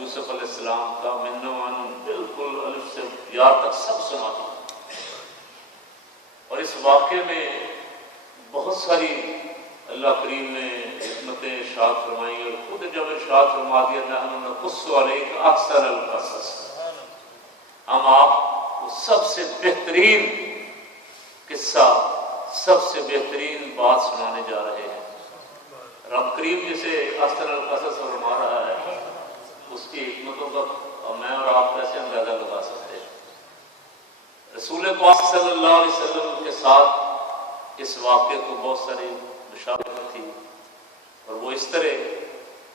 یوسف علیہ السلام کا بالکل الف یہاں تک سب سنا دیا. اور اس واقعے میں بہت ساری اللہ کریم نے حکمتیں ارشاد فرمائی، اور خود جب ارشاد فرما دیا نحن نقص علیک احسن القصص، ہم آپ کو سب سے بہترین قصہ، سب سے بہترین بات سنانے جا رہے ہیں. رب کریم جسے احسن القصص فرما رہا ہے اس کی حکمتوں کا میں اور آپ کیسے اندازہ لگا سکتے ہیں. رسول پاک صلی اللہ علیہ وسلم کے ساتھ اس واقعے کو بہت ساری مشابہت تھی، اور وہ اس طرح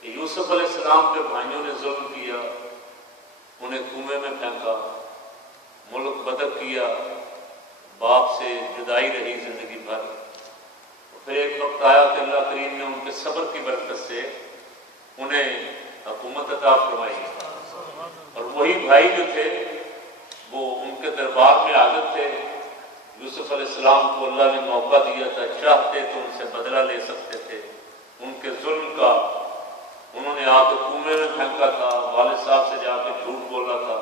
کہ یوسف علیہ السلام پہ بھائیوں نے ظلم کیا، انہیں کنویں میں پھینکا، ملک بدر کیا، باپ سے جدائی رہی زندگی بھر. پھر ایک وقت آیا کہ اللہ کریم نے ان کے صبر کی برکت سے انہیں حکومت عطا فرمائی، اور وہی بھائی جو تھے وہ ان کے دربار میں حاضر تھے. یوسف علیہ السلام کو اللہ نے موقع دیا تھا، چاہتے تو ان سے بدلہ لے سکتے تھے ان کے ظلم کا. انہوں نے آ کے کنویں میں پھینکا تھا، والد صاحب سے جا کے جھوٹ بولا تھا،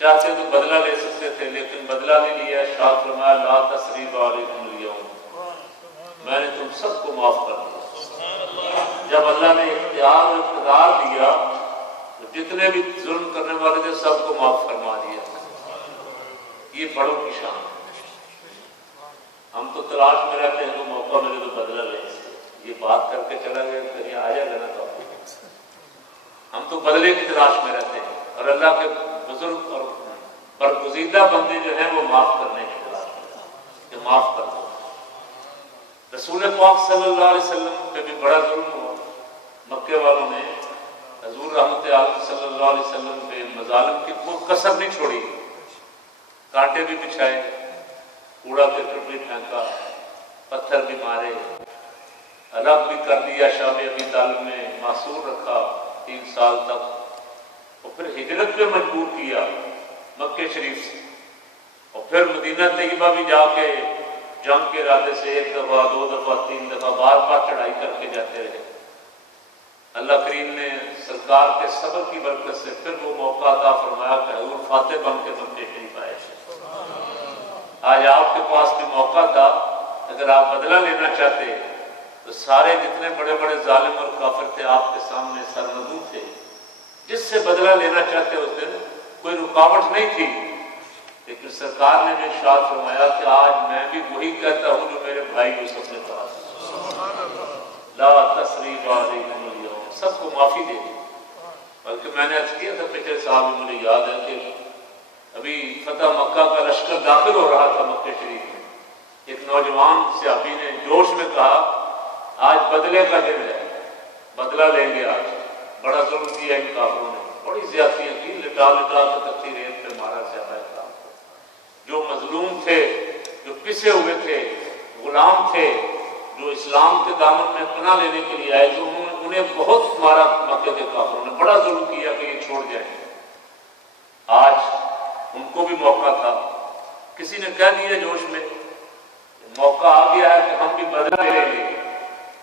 چاہتے تو بدلہ لے سکتے تھے لیکن بدلہ نہیں لیا. ارشاد فرمایا لا تثریب علیکم اليوم، میں نے تم سب کو معاف کر دیا. جب اللہ نے اختیار و اقتدار دیا تو جتنے بھی ظلم کرنے والے تھے سب کو معاف فرما دیا. یہ بڑوں کی شان ہے. ہم تو تلاش میں رہتے ہیں تو موقع ملے تو بدلہ لیں. یہ بات کر کے چلا گیا کہیں آ جائے گا نا تو ہم تو بدلے کی تلاش میں رہتے ہیں، اور اللہ کے بزرگ اور برگزیدہ بندے جو ہیں وہ معاف کرنے کی تلاش میں کہ معاف کر دو. رسول پاک صلی اللہ علیہ وسلم پہ بھی بڑا ظلم ہوا. مکے والوں نے حضور رحمت عالم صلی اللہ علیہ وسلم پہ مظالم کی کوئی کسر نہیں چھوڑی. کانٹے بھی بچھائے، کوڑا کرکٹ بھی پھینکا، پتھر بھی مارے، الگ بھی کر دیا. شام ابی طالب میں معصور رکھا 3 سال تک، اور پھر ہجرت پہ مجبور کیا مکے شریف سے. اور پھر مدینہ طیبہ بھی جا کے جنگ کے ارادے سے 1 دفعہ 2 دفعہ 3 دفعہ بار بار چڑھائی کر کے جاتے رہے. اللہ کریم نے سرکار کے صبر کی برکت سے پھر وہ موقع عطا فرمایا کہ حضور فاتح بن کے مکے شریف آئے. آج آپ کے پاس بھی موقع تھا، اگر آپ بدلہ لینا چاہتے تو سارے جتنے بڑے بڑے ظالم اور کافر تھے آپ کے سامنے سرنگوں تھے. جس سے بدلہ لینا چاہتے اس دن کوئی رکاوٹ نہیں تھی. لیکن سرکار نے بھی ارشاد فرمایا کہ آج میں بھی وہی کہتا ہوں جو میرے بھائی یوسف نے کہا، لا تثریب علیکم اليوم، سب کو معافی دے دی. بلکہ میں نے عرض کیا تھا پچھلے سال میں، مجھے یاد ہے کہ ابھی فتح مکہ کا لشکر داخل ہو رہا تھا مکہ شریف میں. ایک نوجوان صحابی نے جوش میں کہا آج بدلے کا دن ہے، بدلہ لیں گے. آج بڑا ظلم کیا ان کافروں نے، بڑی زیادتیاں کی، لٹا لٹا کے کچی ریت پہ مارا صحابہ کرام. جو مظلوم تھے، جو پسے ہوئے تھے، غلام تھے، جو اسلام کے دامن میں پناہ لینے کے لیے آئے، جو انہیں بہت مارا مکے کے کافروں نے، بڑا ظلم کیا کہ یہ چھوڑ جائیں. آج ان کو بھی موقع تھا. کسی نے کہہ دیا جوش میں موقع آ گیا ہے کہ ہم بھی بدلہ لے لیں گے.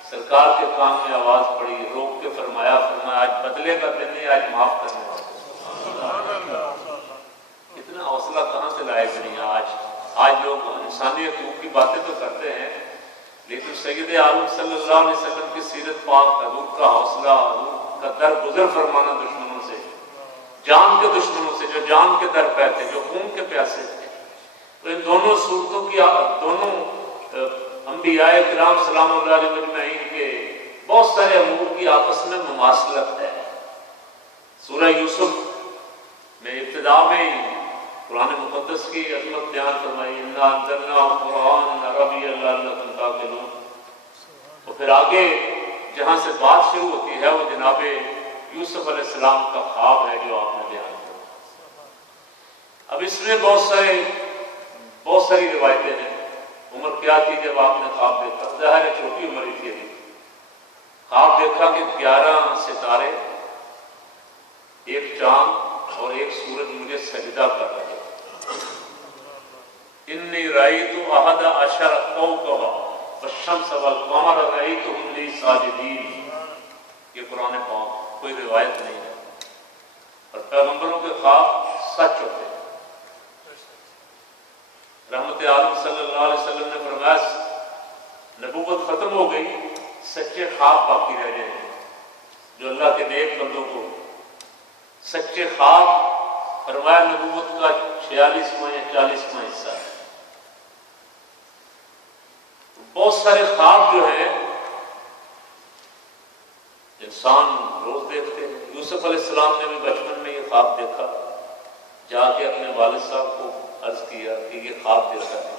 سرکار کے کان میں آواز پڑی، روک کے فرمایا آج بدلے کا دن نہیں، آج معاف کرنے والا. اتنا حوصلہ کہاں سے لائے گا نہیں. آج لوگ انسانی حقوق کی باتیں تو کرتے ہیں، لیکن سید عالم صلی اللہ علیہ وسلم کی سیرت پاک، حضور کا حوصلہ، حضور کا در گزر فرمانا دشمنوں سے، جان کے دشمنوں سے، جو جان کے در پہ تھے، جو خون کے پیاسے تھے. تو ان دونوں صورتوں کی، دونوں انبیاء کرام سلام اللہ علیہ مجمعین کے بہت سارے امور کی آپس میں مماثلت ہے. سورہ یوسف میں ابتدا میں قرآن مقدس کی عظمت بیان فرمائی، انا انزلنا قرآن عربی لعلکم تعقلون. اور پھر آگے جہاں سے بات شروع ہوتی ہے وہ جناب یوسف علیہ السلام کا خواب ہے جو آپ نے بیان کیا. اب اس میں بہت ساری روایتیں ہیں. عمر کیا تھی جب آپ نے خواب دیکھا؟ ظاہر ہے چھوٹی عمر ہی تھی. خواب دیکھا کہ 11 ستارے، ایک چاند اور ایک سورج مجھے سجدہ کر رہے. انی رأیت احد عشر کوکبا والشمس والقمر رأیتهم لی ساجدین. یہ قرآن پاک، کوئی روایت نہیں ہے. اور پیغمبروں کے خواب سچ ہوتے ہیں. ہو گئی، سچے خواب باقی رہ جائیں گے. جو اللہ کے نیک بندوں کو سچے خواب، فرمایا نبوت کا 46واں یا 40واں حصہ ہے. بہت سارے خواب جو ہیں انسان روز دیکھتے ہیں. یوسف علیہ السلام نے بھی بچپن میں یہ خواب دیکھا، جا کے اپنے والد صاحب کو عرض کیا کہ یہ خواب دیکھا ہے.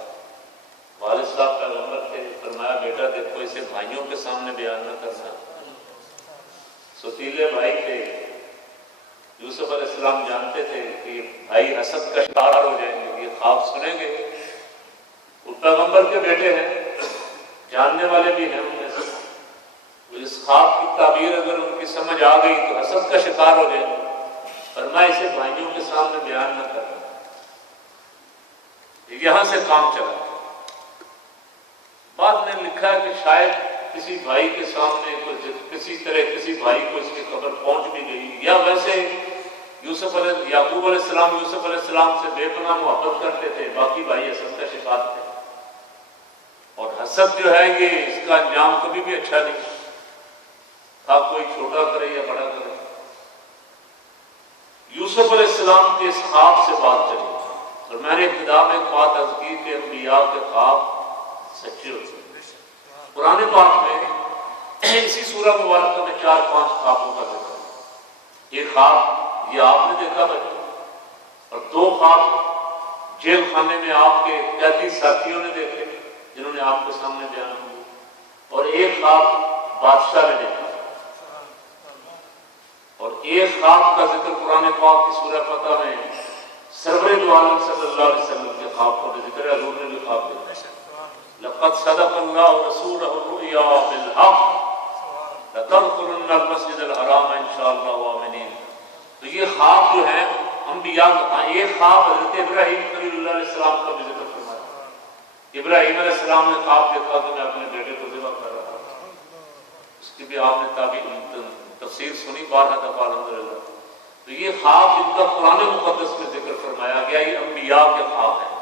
والد صاحب پیغمبر تھے، فرمایا بیٹا دیکھو اسے بھائیوں کے سامنے بیان نہ کرنا. ستیلے بھائی تھے، یوسف علیہ السلام جانتے تھے کہ بھائی حسد کا شکار ہو جائیں گے، یہ خواب سنیں گے. وہ پیغمبر کے بیٹے ہیں، جاننے والے بھی ہیں ان میں سے. اس خواب کی تعبیر اگر ان کی سمجھ آ گئی تو حسد کا شکار ہو جائیں گے. فرمایا اسے بھائیوں کے سامنے بیان نہ کرنا. یہاں سے کام چلا. بعد میں لکھا ہے کہ شاید کسی بھائی کے سامنے کسی طرح کسی بھائی کو اس کی خبر پہنچ بھی گئی، یا ویسے یعقوب علیہ السلام یوسف علیہ السلام سے بے پناہ محبت کرتے تھے، باقی بھائی حسد کا شکار تھے. اور حسد جو ہے یہ اس کا انجام کبھی بھی اچھا نہیں، آپ کوئی چھوٹا کرے یا بڑا کرے. یوسف علیہ السلام کے اس خواب سے بات چلی، اور میں نے ابتدا میں ایک بات عرض کی کہ انبیاء کے خواب سچے ہوتے ہیں. قرآن پاک میں اسی سورہ مبارکہ میں 4-5 خوابوں کا ذکر ہے. ایک خواب یہ آپ نے دیکھا بچے، اور 2 خواب جیل خانے میں آپ کے قیدی ساتھیوں نے دیکھے جنہوں نے آپ کے سامنے بیان کیے، اور ایک خواب بادشاہ نے دیکھا. اور ایک خواب کا ذکر قرآن پاک کی سورہ فتح میں سرور دو عالم صلی اللہ علیہ وسلم کے خواب کا بھی ذکر ہے. حضور نے بھی خواب دیکھا. لقد صدق اللہ رسولہ الرؤیا بالحق لتدخلن المسجد الحرام انشاءاللہ آمنین. تو یہ خواب جو ہیں انبیاء کا. ایک خواب حضرت ابراہیم خلیل اللہ علیہ السلام کا بھی ذکر فرمایا. ابراہیم علیہ السلام نے خواب دیکھا کہ میں اپنے بیٹے کو ذبح کر رہا تھا. اس کی بھی آپ نے تفسیر سنی 12 دفعہ الحمدللہ. تو یہ خواب جن کا قرآن مقدس میں ذکر فرمایا گیا یہ انبیاء کے خواب ہیں.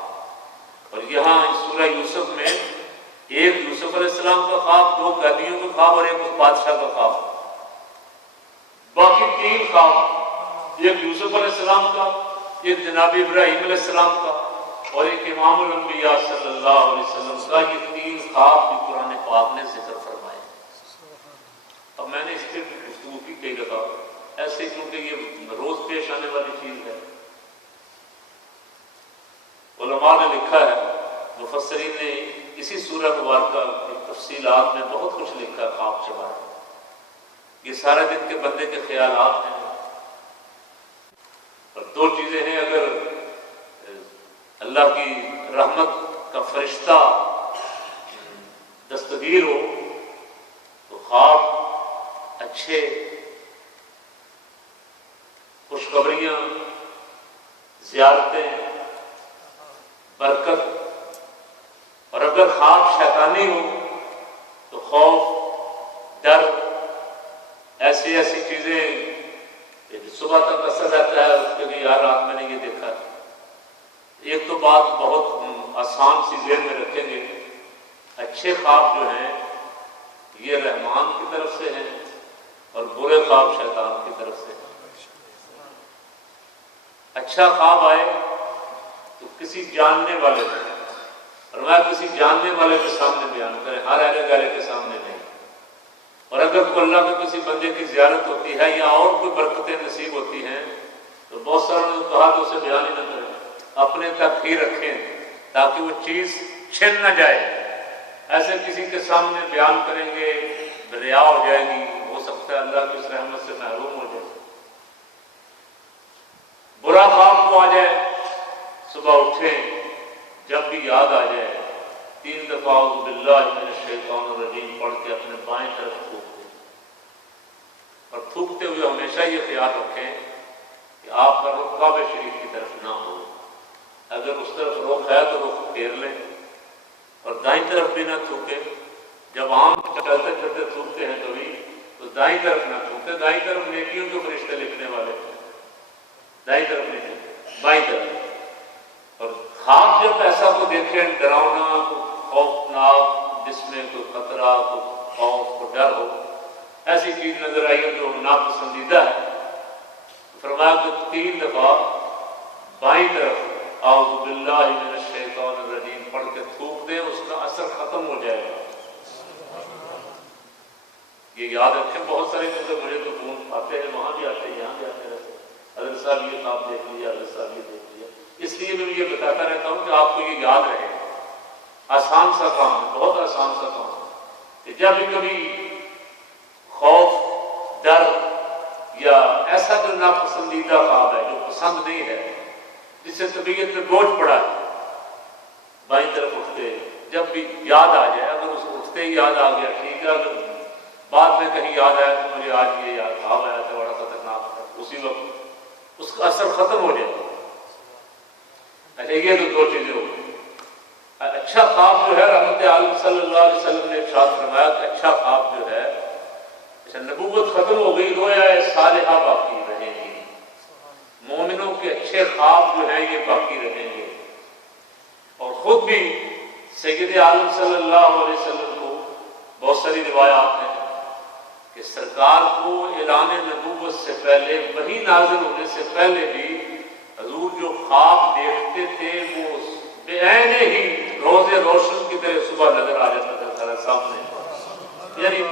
اور یہاں سورہ یوسف میں ایک یوسف علیہ السلام کا خواب، 2 قیدیوں کا خواب اور ایک بادشاہ کا خواب. باقی 3 خواب، ایک یوسف علیہ السلام کا، ایک جناب ابراہیم علیہ السلام کا، اور ایک امام الانبیاء صلی اللہ علیہ وسلم کا. یہ 3 خواب بھی قرآن پاک نے ذکر فرمائے. اب میں نے اس پہ گفتگو کی کئی دفعہ ایسے، کیونکہ یہ روز پیش آنے والی چیز ہے. علماء نے لکھا ہے، مفسرین نے اسی سورہ مبارکہ کی تفصیلات میں بہت کچھ لکھا ہے خواب کے بارے میں. یہ سارے دن کے بندے کے خیالات ہیں. اور 2 چیزیں ہیں، اگر اللہ کی رحمت کا فرشتہ دستگیر ہو تو خواب اچھے، خوشخبریاں، زیارتیں، برکت. اور اگر خواب شیطانی ہو تو خوف، ڈر، ایسی چیزیں صبح تک اثر رہتا ہے اس پہ کہ یار رات میں نے یہ دیکھا. ایک تو بات بہت آسان سی ذہن میں رکھیں گے، اچھے خواب جو ہیں یہ رحمان کی طرف سے ہیں اور برے خواب شیطان کی طرف سے ہیں. اچھا خواب آئے تو کسی جاننے والے کو، اور میں کسی جاننے والے کے سامنے بیان کریں، ہر اہل گہرے کے سامنے نہیں. اور اگر کوئی اللہ کے کسی بندے کی زیارت ہوتی ہے یا اور کوئی برکتیں نصیب ہوتی ہیں تو بہت ساروں نے کہا کہ اسے بیان ہی نہ کریں، اپنے تک ہی رکھیں تاکہ وہ چیز چھن نہ جائے. ایسے کسی کے سامنے بیان کریں گے ریا ہو جائے گی، ہو سکتا ہے اللہ کی اس رحمت سے محروم ہو جائے. برا خواب کو آ جائے، صبح اٹھیں جب بھی یاد آ جائے 3 دفعہ اعوذ باللہ من الشیطان الرجیم پڑھ کے اپنے بائیں طرف تھوک دیں. اور تھوکتے ہوئے ہمیشہ یہ خیال رکھیں کہ آپ کا رخ کعبہ شریف کی طرف نہ ہو. اگر اس طرف رخ ہے تو رخ پھیر لیں، اور دائیں طرف بھی نہ تھوکیں. جب عام چلتے چلتے تھوکتے ہیں کبھی تو دائیں طرف نہ تھوکتے. دائیں طرف نیکیوں کے فرشتے لکھنے والے ہیں، دائیں طرف نہیں، بائیں طرف. اور خواب جب ایسا کو دیکھیں ڈراؤنا، خوفناک، جس میں کوئی خطرہ، کوئی خوف، کوئی ڈر ہو، ایسی چیز نظر آئی جو ناپسندیدہ ہے، فرمایا کہ 3 دفعہ بائیں طرف اعوذ باللہ من الشیطان الرجیم پڑھ کے تھوک دیں، اس کا اثر ختم ہو جائے گا۔ یہ یاد رکھیں، بہت سارے کیونکہ مجھے تو فون آتے ہیں، وہاں بھی آتے ہیں، یہاں بھی آتے رہتے ہیں، حضرت صاحب یہ خواب دیکھ لیا، حضرت صاحب یہ دیکھ لیا۔ اس لیے میں یہ بتاتا رہتا ہوں کہ آپ کو یہ یاد رہے، آسان سا کام ہے، بہت آسان سا کام ہے کہ جب بھی کبھی خوف، ڈر یا ایسا جو ناپسندیدہ خواب ہے، جو پسند نہیں ہے، جس سے طبیعت میں بوجھ پڑا ہے، بائیں طرف اٹھتے جب بھی یاد آ جائے، اگر اس اٹھتے ہی یاد آ گیا ٹھیک ہے، اگر بعد میں کہیں یاد آیا تو مجھے آج یہ یاد خواب آیا تھا بڑا خطرناک تھا، اسی وقت اس کا اثر ختم ہو جائے۔ اچھا یہ تو 2 چیزیں ہو گئی۔ اچھا خواب جو ہے، رحمت عالم صلی اللہ علیہ وسلم نے ارشاد فرمایا کہ اچھا خواب جو ہے، اچھا نبوت ختم ہو گئی، رویا صالحہ باقی رہیں گی، مومنوں کے اچھے خواب جو ہیں یہ باقی رہیں گے۔ اور خود بھی سید عالم صلی اللہ علیہ وسلم کو بہت ساری روایات ہیں کہ سرکار کو اعلان نبوت سے پہلے، وحی نازل ہونے سے پہلے بھی حضور جو خواب دیکھتے تھے وہ بعین ہی روز روشن کی طرح صبح نظر آ جاتا تھا سامنے، یعنی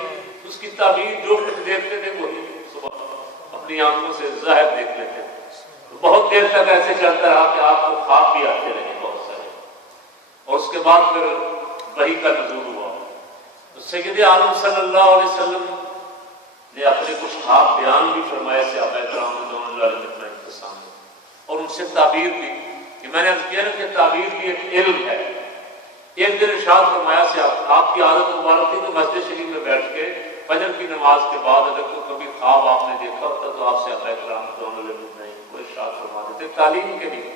اس کی تعبیر جو کچھ دیکھتے تھے وہی صبح اپنی آنکھوں سے ظاہر دیکھ لیتے تھے۔ بہت دیر تک ایسے چلتا رہا کہ آپ کو خواب بھی آتے رہے بہت سارے، اور اس کے بعد پھر وحی کا نزول ہوا۔ تو سید عالم صلی اللہ علیہ وسلم نے اپنے کچھ خواب بیان بھی فرمائے صحابہ کرام رضوان اللہ علیہم کے سامنے، اور ان سے تعبیر بھی، کہ میں نے عرض کیا نا کہ تعبیر بھی ایک علم ہے۔ ایک دن ارشاد فرمایا سے آپ کی عادت مبارک تھی کہ مسجد شریف میں بیٹھ کے فجر کی نماز کے بعد اگر کوئی کبھی خواب آپ نے دیکھا ہوتا تو آپ سے صحابہ کرام رضوان اللہ علیہم کو ارشاد فرما دیتے تعلیم کے لیے،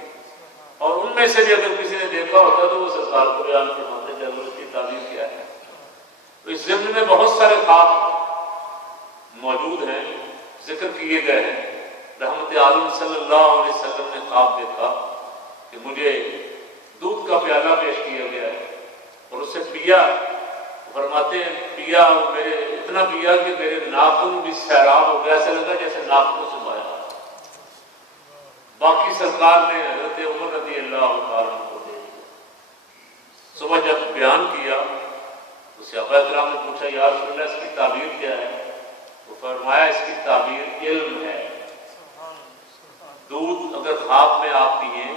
اور ان میں سے بھی اگر کسی نے دیکھا ہوتا تو وہ سرکار کو بیان فرماتے تھے اس کی تعلیم کیا ہے۔ تو اس ضمن میں بہت سارے خواب موجود ہیں، ذکر کیے گئے ہیں۔ رحمت عالم صلی اللہ علیہ وسلم نے خواب دیکھا کہ مجھے دودھ کا پیالہ پیش کیا گیا ہے اور اسے پیا، فرماتے ہیں پیا، میرے اتنا پیا کہ میرے ناخن بھی سیراب ہو گیا، ایسا لگا جیسے ناخنوں سے بہایا۔ باقی سرکار نے حضرت عمر رضی اللہ عنہ کو دے دیا۔ صبح جب بیان کیا تو صحابہ کرام نے پوچھا یا رسول اللہ اس کی تعبیر کیا ہے؟ تو فرمایا اس کی تعبیر علم ہے۔ دودھ اگر خواب میں آپ پیئیں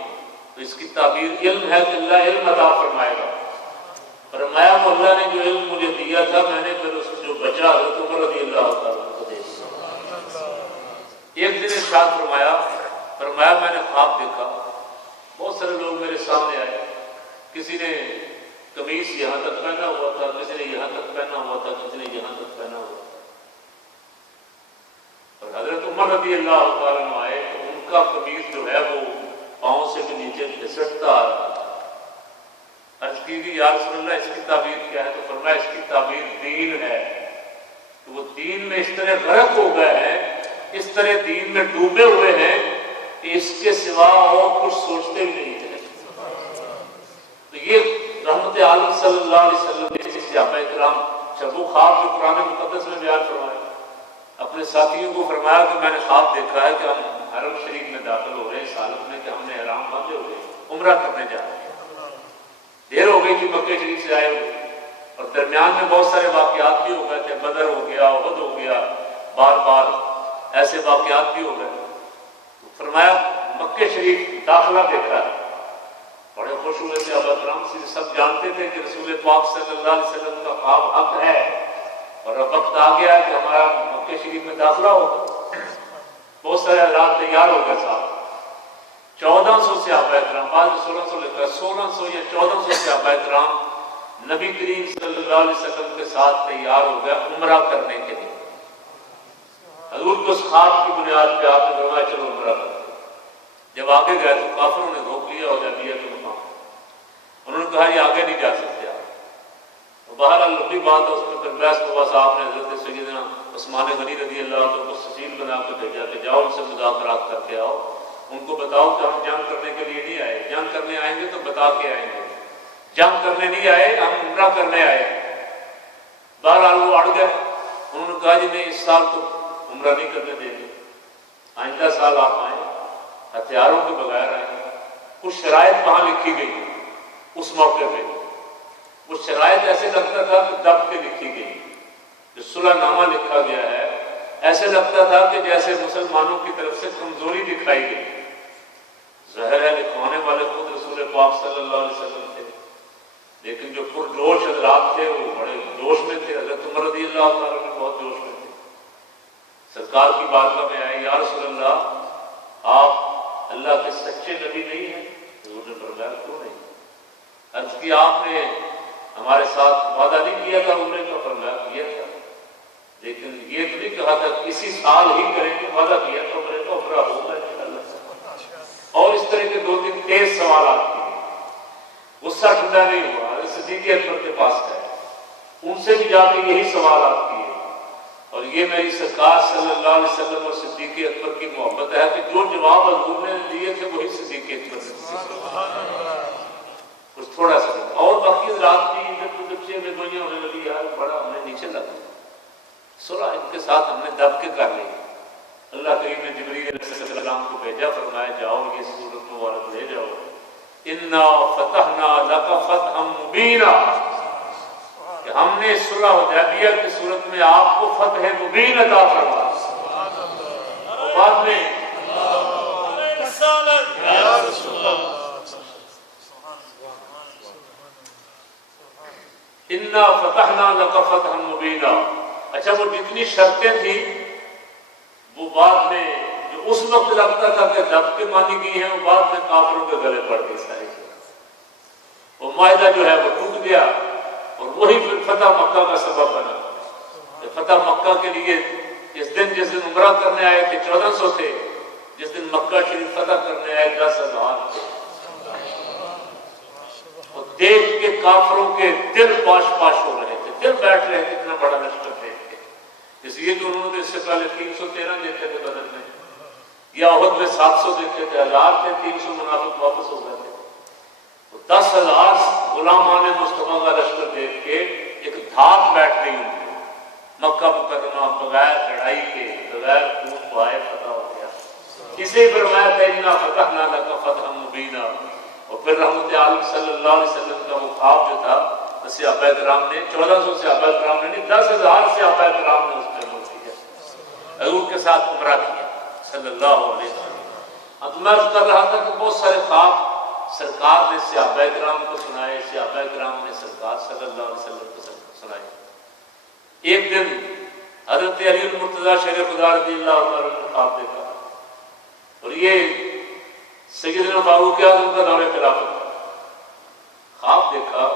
تو اس کی تعبیر علم ہے کہ اللہ علم عطا فرمائے گا۔ فرمایا تو اللہ نے جو علم مجھے دیا تھا میں نے پھر اس جو بچا حضرت عمر رضی اللہ عنہ کو دے دیا۔ ایک دن ارشاد فرمایا میں نے خواب دیکھا، بہت سارے لوگ میرے سامنے آئے، کسی نے قمیص یہاں تک پہنا ہوا تھا، کسی نے یہاں تک پہنا ہوا تھا، کسی نے یہاں تک پہنا ہوا تھا، اور حضرت عمر رضی اللہ عنہ آئے تو ان کا قمیص جو ہے وہ پاؤں سے بھی نیچے گھسٹتا آ رہا تھا۔ عرض کی گئی یا رسول اللہ اس کی تعبیر کیا ہے؟ تو فرمایا اس کی تعبیر دین ہے، کہ وہ دین میں اس طرح غرق ہو گئے ہیں، اس طرح دین میں ڈوبے ہوئے ہیں کہ اس کے سوا اور کچھ سوچتے بھی نہیں تھے۔ تو یہ رحمت عالم صلی اللہ علیہ وسلم نے صحابہ کرام جب وہ خواب جو قرآن مقدس میں بیان فرمایا، اپنے ساتھیوں کو فرمایا کہ میں نے خواب دیکھا ہے کہ ہم حرم شریف میں داخل ہو رہے ہیں، اس حالت میں کہ ہم نے احرام باندھے ہوئے عمرہ کرنے جا رہے ہیں، دیر ہو گئی تھی مکہ شریف سے آئے ہوئے، اور درمیان میں بہت سارے واقعات بھی ہو گئے تھے، بدر ہو گیا، احد ہو گیا، بار بار ایسے واقعات بھی ہو گئے۔ فرمایا مکہ شریف داخلہ دیکھا ہے، بڑے خوش ہوئے تھے صحابہ کرام سے، سب جانتے تھے کہ رسول پاک صلی اللہ علیہ وسلم کا خواب حق ہے اور اب وقت آ گیا ہے کہ ہمارا مکہ شریف میں داخلہ ہوگا۔ بہت سارے حضرات تیار ہو گئے صاحب، 1400 صحابہ کرام، بعد 1600 لکھا ہے، 1600 یا 1400 صحابہ کرام نبی کریم صلی اللہ علیہ وسلم کے ساتھ تیار ہو گئے عمرہ کرنے کے لیے۔ حضور کو اس خواب کی بنیاد پہ آپ نے فرمایا چلو عمرہ کرتے۔ جب آگے گئے تو کافروں نے روک لیا حدیبیہ کے مقام، انہوں نے کہا یہ آگے نہیں جا سکتے آپ۔ بہرحال لمبی بات ہے، اس میں پھر بحث ہوا، صاحب نے حضرت سیدنا عثمان غنی رضی اللہ عنہ کو سفیر بنا کے بھیجا کہ جاؤ ان سے مذاکرات کر کے آؤ، ان کو بتاؤ کہ ہم جنگ کرنے کے لیے نہیں آئے، جنگ کرنے آئیں گے تو بتا کے آئیں گے، جنگ کرنے نہیں آئے، ہم عمرہ کرنے آئے۔ بہرحال وہ اڑ گئے. انہوں نے کہا جی نہیں اس سال تو عمرہ نہیں کرنے دیں گے, آئندہ سال آپ آئیں, ہتھیاروں کے بغیر آئیں. کچھ شرائط وہاں لکھی گئی اس موقع پہ. وہ شرائط ایسے لگتا تھا کہ دب کے لکھی گئی. جو صلح نامہ لکھا گیا ہے ایسے لگتا تھا کہ جیسے مسلمانوں کی طرف سے کمزوری دکھائی گئی. ظاہر ہے لکھوانے والے خود رسول پاک صلی اللہ علیہ وسلم تھے, لیکن جو پرجوش حضرات تھے وہ بڑے جوش میں تھے. حضرت عمر رضی اللہ تعالیٰ نے بہت جوش میں تھے. سرکار کی بارگاہ میں آئے, یا رسول اللہ آپ اللہ کے سچے نبی نہیں ہیں؟ حضور نے فرمایا کیوں نہیں؟ عرض کی آپ نے ہمارے ساتھ وعدہ نہیں کیا تھا عمرے کا؟ فرمایا کیا تھا, لیکن یہ تو نہیں کہا تھا کسی سال ہی کریں گے, وعدہ کیا تو عمرے کا عمرہ ہوگا انشاءاللہ. اور اس طرح کے 2-3 تیز سوالات کیے. غصہ ٹھنڈا نہیں ہوا, صدیق اکبر کے پاس گئے, ان سے بھی جا کے یہی سوالات کیے. اور یہ میری سرکار صلی اللہ علیہ وسلم اور صدیق اکبر کی محبت ہے کہ جو جواب حضور نے دیے تھے وہی صدیق اکبر نے کچھ تھوڑا سا. اور باقی رات کی بچے میں گوئیاں ہونے لگی, یار بڑا ہم نے نیچے لگ گیا. صلح ان کے ساتھ ہم نے دب کے کر لی. اللہ کریم نے جبریل علیہ السلام کو بھیجا, فرمایا جاؤ یہ سورت مبارک لے جاؤ. انا فتحنا لک فتحا مبینا, کہ ہم نے صلح حدیبیہ کی صورت میں آپ کو فتح مبین عطا فرمایا. اور بعد میں انا فتحنا لک فتحا مبینا. اچھا وہ جتنی شرطیں تھیں وہ بعد میں جو اس وقت لگتا تھا کہ دب کے مانی گئی ہیں, وہ بعد میں کافروں کے گلے پڑ گئی ساری. وہ معاہدہ جو ہے وہ ٹوٹ گیا, اور وہی پھر فتح مکہ کا سبب بنا. فتح مکہ کے لیے جس دن عمرہ کرنے آئے تھے 1400 تھے, جس دن مکہ شریف فتح کرنے آئے 10,000 تھے. اور دیکھ کے کافروں کے دل پاش پاش ہو رہے تھے, دل بیٹھ رہے تھے اتنا بڑا لشکر دیکھ کے. اس لیے کہ انہوں نے اس سے پہلے 313 دیکھے تھے بدر میں, یا احد میں 700 دیکھے تھے, 1000 تھے, 300 منافق واپس ہو گئے تھے. 10,000 غلامان مصطفیٰ کا لشکر دیکھ کے ایک دھاک بیٹھ گئی ان کو. مکہ مکرمہ بغیر لڑائی کے, بغیر خون بہائے فتح ہو گیا. اسے فرمایا تھا انا فتحنا لک فتحا مبینا. اور پھر رحمت عالم صلی اللہ علیہ وسلم کا وہ خواب جو تھا, صحابہ کرام نے 1400 صحابہ کرام نے نہیں 10,000 صحابہ کرام نے اس پہ عمل کیا, حضور کے ساتھ عمرہ کیا صلی اللہ علیہ وسلم. اب میں کر رہا تھا کہ بہت سارے خواب سرکار نے صحابہ کرام کو سنائے, صحابہ کرام نے سرکار صلی اللہ علیہ وسلم کو سنائے. ایک دن حضرت علی المرتضیٰ شیر خدا رضی اللہ عنہ نے خواب دیکھا, اور یہ سیدنا فاروق اعظم کا دور خلافت تھا. خواب دیکھا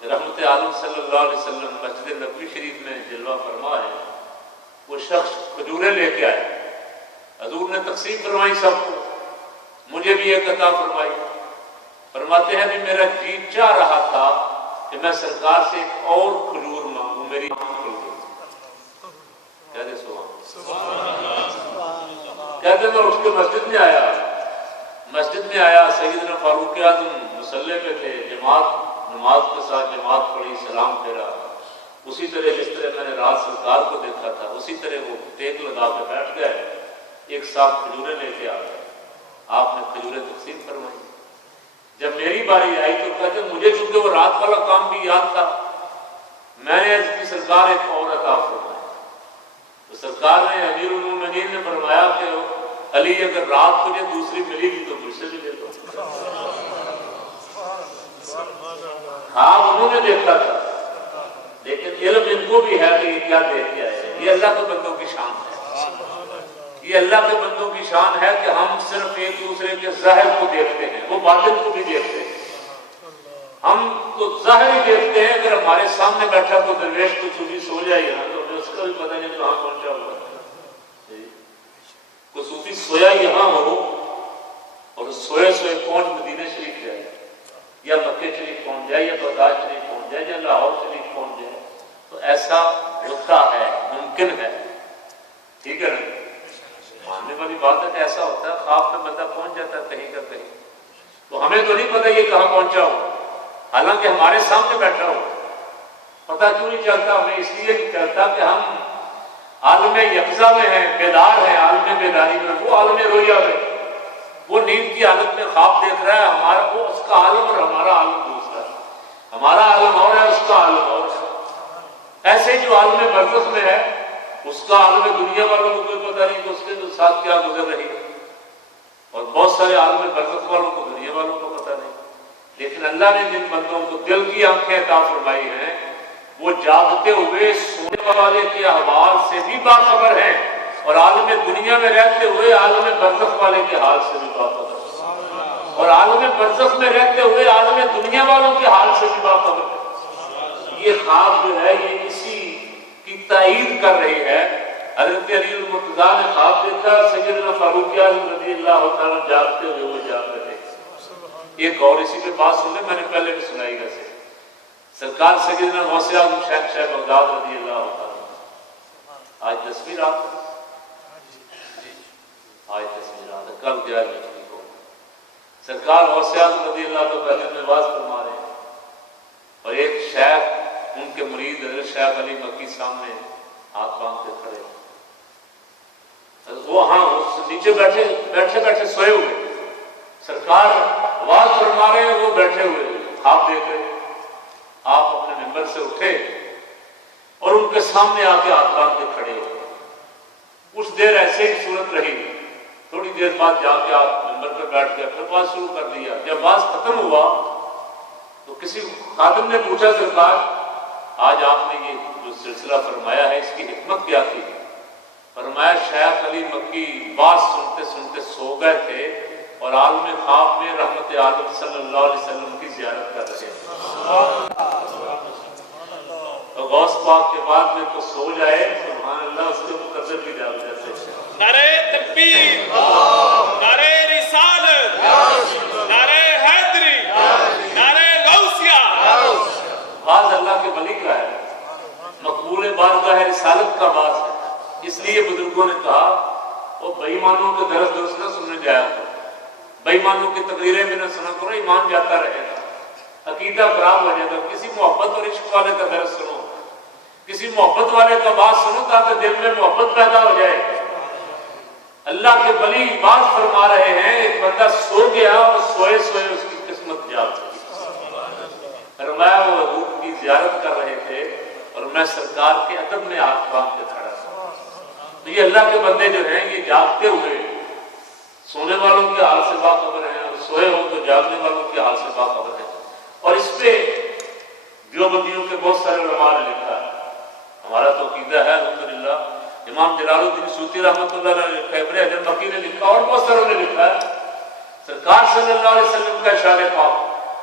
کہ رحمت عالم صلی اللہ علیہ وسلم مسجد نبوی شریف میں جلوہ فرما ہے. وہ شخص کھجوریں لے کے آئے, حضور نے تقسیم فرمائی سب کو, مجھے بھی ایک عطا فرمائی. فرماتے ہیں کہ میرا جی چاہ رہا تھا کہ میں سرکار سے ایک اور کھجور مانگوں, میری آنکھ کھل گئی. کہتے سبحان اللہ. کہتے میں اٹھ کے مسجد میں آیا, سیدنا فاروق اعظم مصلی پہ تھے, جماعت نماز کے ساتھ جماعت پڑھی, سلام پھیرا. اسی طرح جس طرح میں نے رات سرکار کو دیکھا تھا اسی طرح وہ ٹیک لگا کے بیٹھ گئے. ایک صاحب کھجوریں لے کے آ گئے, آپ نے کھجوریں تقسیم فرمائی. جب میری باری آئی تو کہتے مجھے چونکہ وہ رات والا کام بھی یاد تھا, میں نے اس کی سرکار ایک اور عطا فرمائی. تو سرکار نے امیر المومنین نے فرمایا کہ علی اگر رات تجھے دوسری ملی گی تو مجھ سے بھی لے لو. ہاں انہوں نے دیکھا تھا, لیکن علم ان کو بھی ہے کہ یہ کیا دیکھ کے آئے. یہ اللہ کے بندوں کی شان ہے, یہ اللہ کے بندوں کی شان ہے کہ ہم صرف ایک دوسرے کے ظاہر کو دیکھتے ہیں, وہ باطن کو بھی دیکھتے ہیں. ہم تو ظاہر ہی دیکھتے ہیں. اگر ہمارے سامنے بیٹھا کوئی درویش کو صوفی سو جائے نا تو ہمیں اس کا بھی پتہ نہیں کہاں پہنچا ہوا ہے. کوئی صوفی سویا یہاں ہو اور سوئے سوئے پہنچ مدینہ شریف جائے, یا مکہ شریف پہنچ جائے, یا بغداد شریف پہنچ جائے, یا لاہور شریف پہنچ جائے, تو ایسا ہوتا ہے, ممکن ہے. ٹھیک ہے نا, ماننے والی بات ہے کہ ایسا ہوتا ہے. خواب میں بندہ پہنچ جاتا ہے کہیں کا کہیں, تو ہمیں تو نہیں پتہ یہ کہاں پہنچا ہو, حالانکہ ہمارے سامنے بیٹھا ہو. پتہ کیوں نہیں چلتا؟ ہمیں اس لیے نہیں چلتا کہ ہم عالم یقظہ میں ہیں، بیدار ہیں، عالم بیداری میں، وہ عالم رویا میں، وہ نیند کی حالت میں خواب دیکھ رہا ہے، ہمارا وہ اس کا عالم اور ہمارا عالم دوسرا ہے، ہمارا عالم اور ہے، اس کا عالم اور ہے۔ ایسے جو عالم برزخ میں ہے اس کا عالم دنیا والوں کو کوئی پتہ نہیں کہ اس کے ساتھ کیا گزر رہی ہے، اور بہت سارے عالم برزخ والوں کو دنیا والوں کو پتہ نہیں۔ لیکن اللہ نے جن بندوں کو دل کی آنکھیں عطا فرمائی ہیں وہ جاگتے ہوئے سونے والے کے احوال سے بھی باخبر ہیں، اور عالم دنیا میں رہتے ہوئے عالم برزخ والے کے حال سے بھی باخبر ہیں، اور عالم برزخ میں رہتے ہوئے عالم دنیا والوں کے حال سے بھی باخبر ہیں۔ یہ خواب جو ہے یہ اسی کی تائید کر رہی ہے۔ حضرت علی المرتضیٰ نے خواب دیکھا، سیدنا فاروق اعظم رضی اللہ تعالیٰ جاگتے ہوئے وہ جاگ رہے تھے۔ ایک اور اسی پہ بات سن لیں، میں نے پہلے بھی سنائی ویسے، سرکار سیدنا غوث اعظم شہنشاہ بغداد رضی اللہ تعالیٰ، آج 10ویں رات ہے، آج 10ویں رات ہے، کل 11ویں کو سرکار غوث اعظم رضی اللہ تعالیٰ میں واز فرما رہے ہیں، اور ایک شیخ ان کے مرید حضرت شیخ علی مکی سامنے ہاتھ باندھ کے کھڑے، وہ ہاں نیچے بیٹھے سوئے ہوئے، سرکار واز فرما رہے ہیں، وہ بیٹھے ہوئے خواب دیکھ رہے ہیں۔ آپ اپنے ممبر سے اٹھے اور ان کے سامنے آ کے ہاتھ باندھ کے کھڑے ہوئے، کچھ دیر ایسے ہی صورت رہی، تھوڑی دیر بعد جا کے آپ ممبر پہ بیٹھ گئے، پھر بات شروع کر دیا۔ جب بات ختم ہوا تو کسی خادم نے پوچھا سرکار آج آپ نے یہ جو سلسلہ فرمایا ہے اس کی حکمت کیا تھی؟ فرمایا شیخ علی مکی بات سنتے سنتے سو گئے تھے اور عالم خواب میں رحمت عالم صلی اللہ علیہ وسلم کی زیارت کر رہے تھے۔ تو غوث پاک کے بعد میں تو سو جائے، سبحان اللہ، اس کے مقدر بھی جاگ جاتے ہیں۔ نعرہ تکبیر، نعرہ رسالت، نعرہ حیدری، نعرہ غوثیہ۔ باز اللہ کے ولی کا ہے، مقبول بارگاہ رسالت کا باز ہے، اس لیے بزرگوں نے کہا وہ بے ایمانوں کے درس درس نہ سننے جایا کرو، بے ایمانوں کی تقریریں بھی نہ سنا کرو، ایمان جاتا رہے گا، عقیدہ خراب ہو جائے گا۔ کسی محبت اور عشق والے کا درس سنو، کسی محبت والے کا بات سنو تاکہ دل میں محبت پیدا ہو جائے۔ اللہ کے ولی بات فرما رہے ہیں، ایک بندہ سو گیا اور سوئے سوئے اس کی قسمت جاگ گئی۔ فرمایا وہ حضور کی زیارت کر رہے تھے اور میں سرکار کے ادب میں ہاتھ باندھ کے کھڑا تھا۔ تو یہ اللہ کے بندے جو ہیں یہ جاگتے ہوئے سونے والوں کے حال سے باخبر ہیں، اور سوئے ہو تو جاگنے والوں کے حال سے باخبر ہیں۔ اور اس پہ دیوبندیوں کے بہت سارے علماء نے لکھا ہے، ہمارا تو عقیدہ ہے الحمدللہ، امام جلال الدین سیوطی رحمۃ اللہ علیہ نے لکھا، ابن حجر مکی نے لکھا، اور بہت ساروں نے لکھا ہے۔ سرکار صلی اللہ علیہ وسلم کا ارشاد پاک،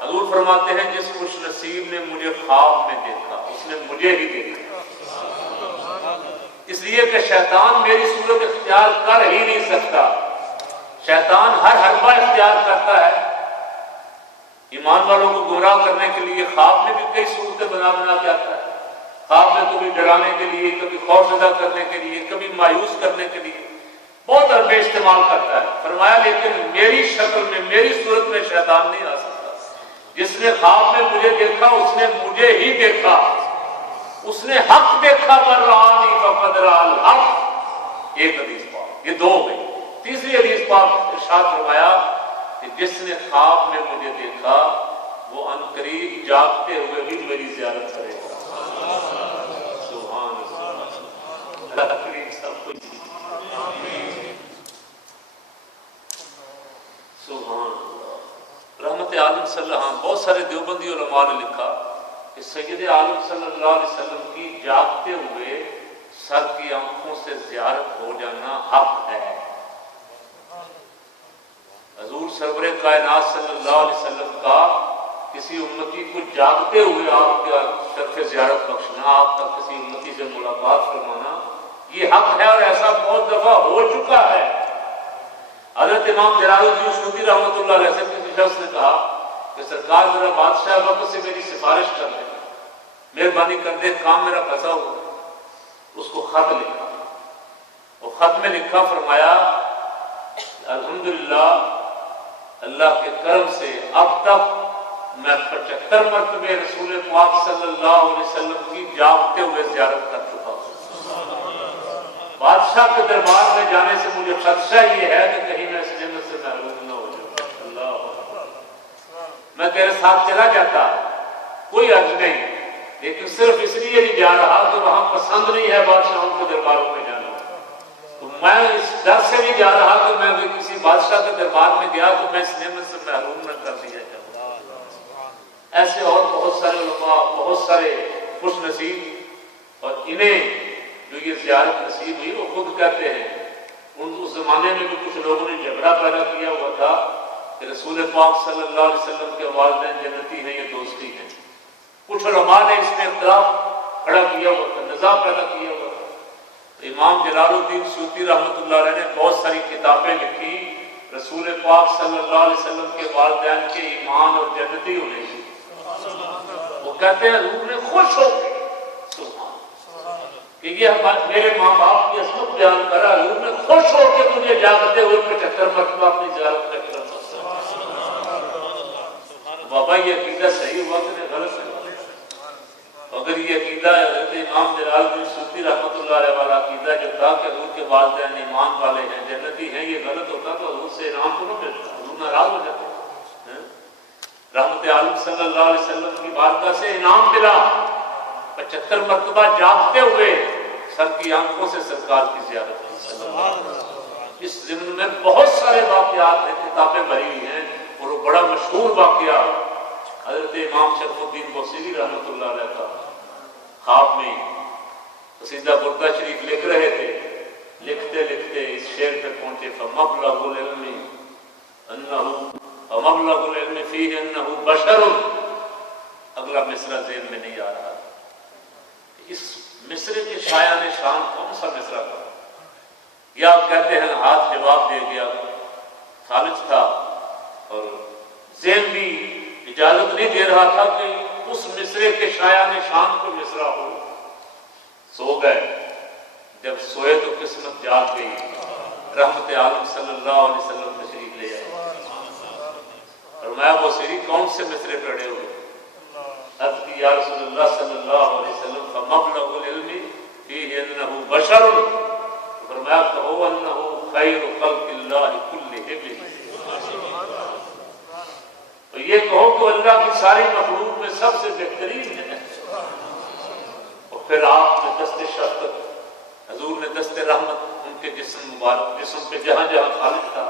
حضور فرماتے ہیں جس خوش نصیب نے مجھے خواب میں دیکھا اس نے مجھے ہی دیکھا، اس لیے کہ شیطان میری صورت اختیار کر ہی نہیں سکتا، شیطان ہر حربہ اختیار کرتا ہے۔ ایمان والوں کو گمراہ کرنے کے لیے خواب میں بھی کئی صورتیں بنا کے آتا ہے، خواب میں کبھی ڈرانے کے لیے، کبھی خوف زدہ کرنے کے لیے، کبھی مایوس کرنے کے لیے بہت حربے استعمال کرتا ہے۔ فرمایا لیکن میری شکل میں میری صورت میں شیطان نہیں آ سکتا، جس نے خواب میں مجھے دیکھا اس نے مجھے ہی دیکھا، اس نے حق دیکھا، پر رآنی فقد رأى الحق۔ ایک حدیث پاک، یہ دو ہو گئی۔ تیسری حدیث پاک ارشاد فرمایا کہ جس نے خواب میں مجھے دیکھا وہ عنقریب جاگتے ہوئے بھی میری زیارت کرے گا۔ سبحان اللہ، اللہ کریم سب کچھ، سبحان اللہ، رحمت عالم صلی اللہ علیہ وسلم۔ بہت سارے دیوبندی علماء نے لکھا کہ سید عالم صلی اللہ علیہ وسلم کی جاگتے ہوئے سر کی آنکھوں سے زیارت ہو جانا حق ہے۔ حضور سرور کائنات صلی اللہ علیہ وسلم کا کسی امتی کو جاگتے ہوئے آپ کا شرف زیارت بخشنا، آپ تک کسی امتی سے ملاقات فرمانا یہ حق ہے، اور ایسا بہت دفعہ ہو چکا ہے۔ حضرت امام جلال الدین سیوطی رحمۃ اللہ علیہ سے کسی شخص نے کہا کہ سرکار میرا بادشاہ وقت سے میری سفارش کر دے، مہربانی کر دے، کام میرا پھنسا ہوا۔ اس کو خط لکھا، وہ خط میں لکھا، فرمایا الحمدللہ اللہ کے کرم سے اب تک میں 75 مرتبے رسول پاک صلی اللہ علیہ وسلم کی جاگتے ہوئے زیارت کر چکا ہوں۔ بادشاہ کے دربار میں جانے سے مجھے خدشہ یہ ہے کہ کہیں میں اس نعمت سے محروم نہ ہو جاؤں۔ اللہ، میں تیرے ساتھ چلا جاتا، کوئی عرض نہیں، لیکن صرف اس لیے نہیں جا رہا کہ وہاں پسند نہیں ہے بادشاہوں کے درباروں میں جانا، تو میں اس ڈر سے نہیں جا رہا کہ میں بھی کسی بادشاہ کے دربار میں گیا تو میں اس نعمت سے محروم نہ کر دیا جاؤں۔ ایسے اور بہت سارے علماء، بہت سارے خوش نصیب، اور انہیں جو یہ زیارت نصیب ہوئی وہ خود کہتے ہیں، اس زمانے میں بھی کچھ لوگوں نے جھگڑا پیدا کیا ہوا تھا کہ رسول پاک صلی اللہ علیہ وسلم کے والدین جنتی ہیں یا دوستی ہیں، کچھ علماء نے اس میں اختلاف کھڑا کیا ہوا تھا، نزاع پیدا کیا ہوا تھا۔ امام جلال الدین سیوطی رحمۃ اللہ علیہ نے بہت ساری کتابیں لکھی رسول پاک صلی اللہ علیہ وسلم کے والدین کے ایمان اور جنتی ہونے کی۔ وہ کہتے ہیں حضور نے خوش ہو کے کہ یہ میرے ماں باپ کی عظمت بیان کرا، حضور نے خوش ہو کے مجھے جاگتے ہوئے 75 مرتبہ اپنی زیارت میں کرا۔ بابا یہ عقیدہ صحیح ہوا کہ غلط ہے؟ اگر یہ عقیدہ حضرت امام جلال الدین سیوطی رحمۃ اللہ علیہ والا عقیدہ جو تھا کہ حضور کے والدین ایمان والے ہیں، جنتی ہیں، یہ غلط ہوتا تو حضور سے انعام تو نہ ملتا، حضور ناراض ہو جاتے۔ رحمت عالم صلی اللہ علیہ وسلم کی بارگاہ سے انعام ملا، 75 مرتبہ جاگتے ہوئے سر کی آنکھوں سے سرکار کی زیارت کی صلی اللہ علیہ وسلم۔ اس ضمن میں بہت سارے واقعات ہیں، کتابیں بھری ہوئی ہیں، اور وہ بڑا مشہور واقعہ حضرت امام شرف الدین بوصیری رحمۃ اللہ علیہ کا خواب میں قصیدہ بردہ شریف لکھ رہے تھے، لکھتے لکھتے اس شعر پہ پہنچے فَمَبْلَغُ الْعِلْمِ أَنَّهُ وَمَبْلَغُ الْعِلْمِ فِيهِ أَنَّهُ بَشَرٌ۔ اگلا مصرع ذہن میں نہیں آ رہا، اس مصرع کے شایان شان کون سا مصرع تھا؟ یا آپ کہتے ہیں ہاتھ جواب دے گیا، خالص تھا، اور ذہن بھی اجازت نہیں دے رہا تھا کہ اس مصرع کے شایان شان کو مصرع ہو۔ سو گئے، جب سوئے تو قسمت جاگ گئی، رحمت عالم صلی اللہ علیہ وسلم تشریف لے آئے۔ فرمایا بوصیری کون سے مصرع پڑھے ہوئے؟ عرض کی یا رسول اللہ صلی اللہ علیہ وسلم فَمَبْلَغُ الْعِلْمِ فِيهِ أَنَّهُ بَشَرٌ، فرمایا کہو أَنَّهُ خَيْرُ خَلْقِ اللَّهِ كُلِّهِمْ، تو یہ کہو کہ اللہ کی ساری مخلوق میں سب سے بہترین ہے۔ اور پھر آپ نے دست شفقت، حضور نے دست رحمت ان کے جسم مبارک، جسم پہ جہاں جہاں خالق تھا